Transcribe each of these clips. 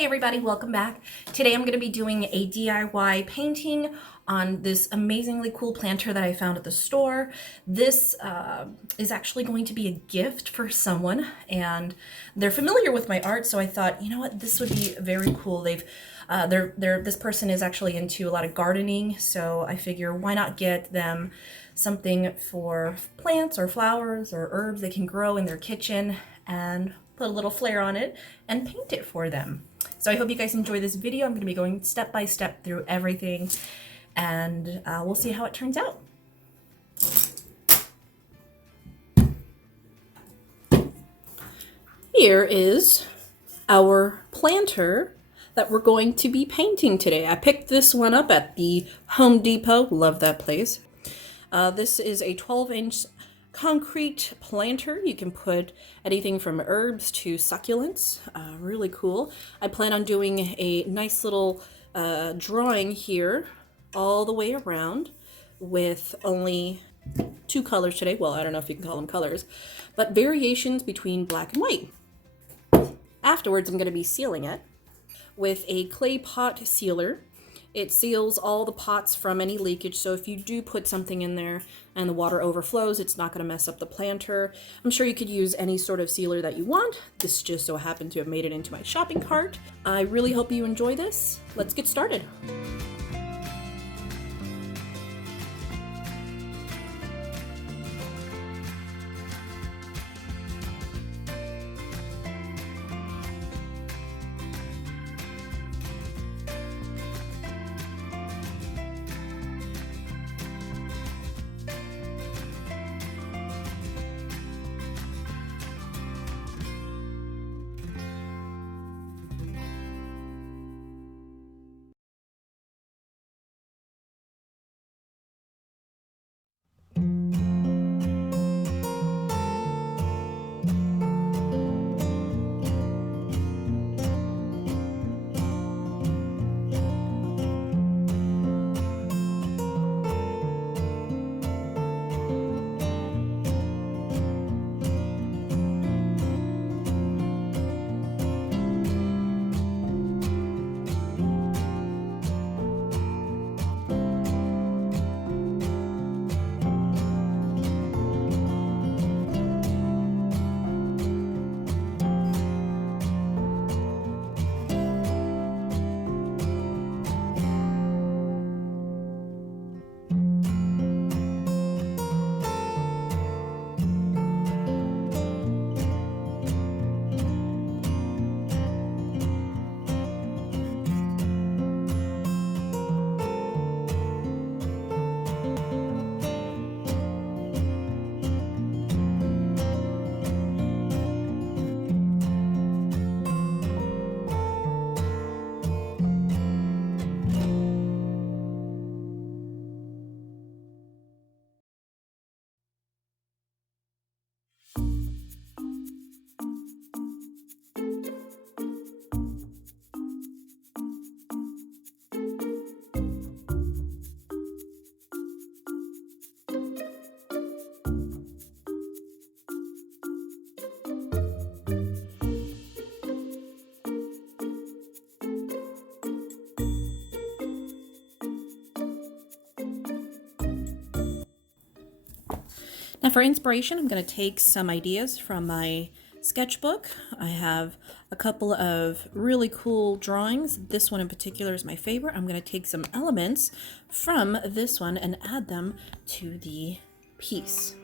Hey everybody, welcome back. Today I'm going to be doing a DIY painting on this amazingly cool planter that I found at the store. This is actually going to be a gift for someone, and they're familiar with my art, so I thought, you know what, this would be very cool. This person is actually into a lot of gardening, so I figure why not get them something for plants or flowers or herbs they can grow in their kitchen and put a little flair on it and paint it for them. So I hope you guys enjoy this video. I'm going to be going step by step through everything, and we'll see how it turns out. Here is our planter that we're going to be painting today. I picked this one up at the Home Depot. Love that place. This is a 12-inch concrete planter. You can put anything from herbs to succulents. Really cool. I plan on doing a nice little drawing here all the way around with only two colors today. Well, I don't know if you can call them colors, but variations between black and white. Afterwards, I'm going to be sealing it with a clay pot sealer. It seals all the pots from any leakage, so if you do put something in there and the water overflows, it's not going to mess up the planter. I'm sure you could use any sort of sealer that you want. This just so happened to have made it into my shopping cart. I really hope you enjoy this. Let's get started. Now for inspiration, I'm going to take some ideas from my sketchbook. I have a couple of really cool drawings. This one in particular is my favorite. I'm going to take some elements from this one and add them to the piece.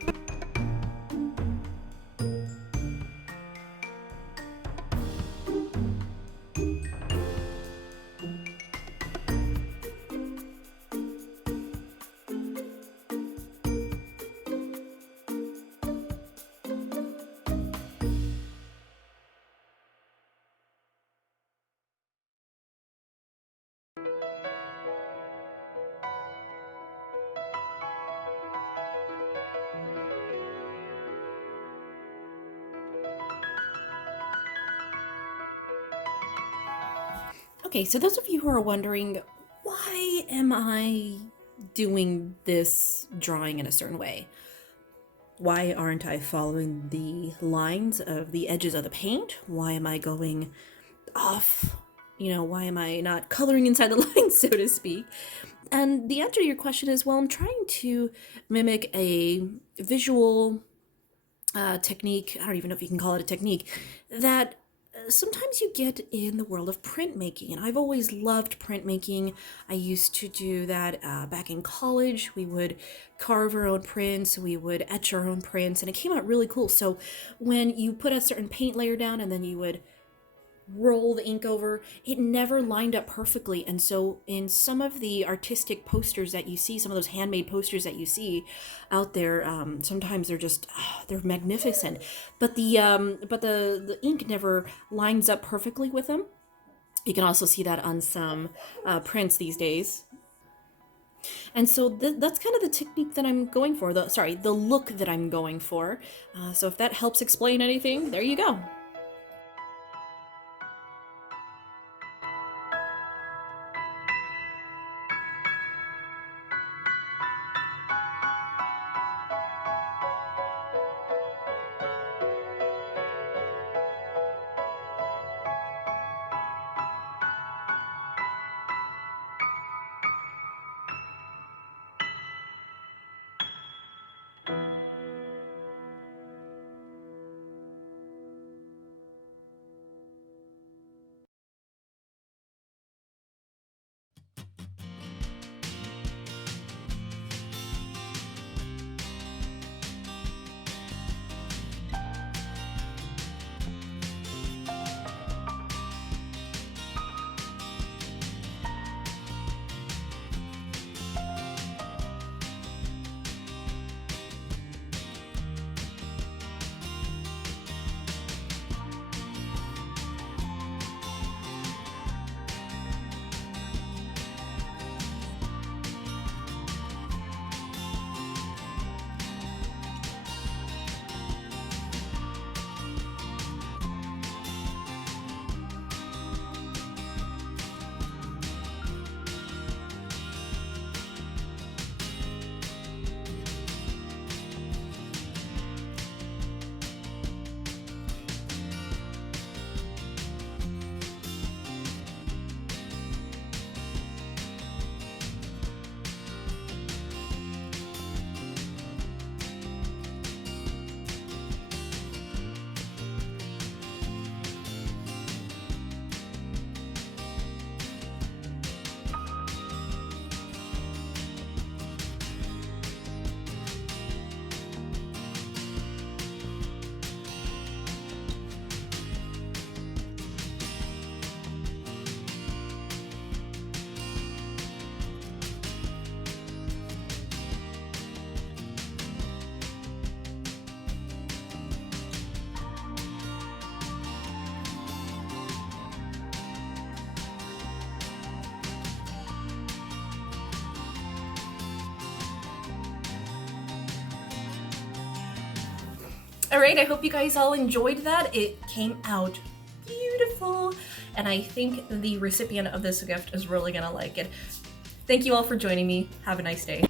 Okay, so those of you who are wondering, why am I doing this drawing in a certain way? Why aren't I following the lines of the edges of the paint? Why am I going off why am I not coloring inside the lines, so to speak? And the answer to your question is, well, I'm trying to mimic a visual technique. I don't even know if you can call it a technique that sometimes you get in the world of printmaking. And I've always loved printmaking. I used to do that back in college. We would carve our own prints, we would etch our own prints, and it came out really cool. So when you put a certain paint layer down and then you would roll the ink over, it never lined up perfectly. And so in some of the artistic posters that you see, some of those handmade posters that you see out there, sometimes they're just they're magnificent, but the ink never lines up perfectly with them. You can also see that on some prints these days. And so that's kind of the technique that I'm going for, the look that I'm going for. So if that helps explain anything, there you go. All right, I hope you guys all enjoyed that. It came out beautiful, and I think the recipient of this gift is really gonna like it. Thank you all for joining me. Have a nice day.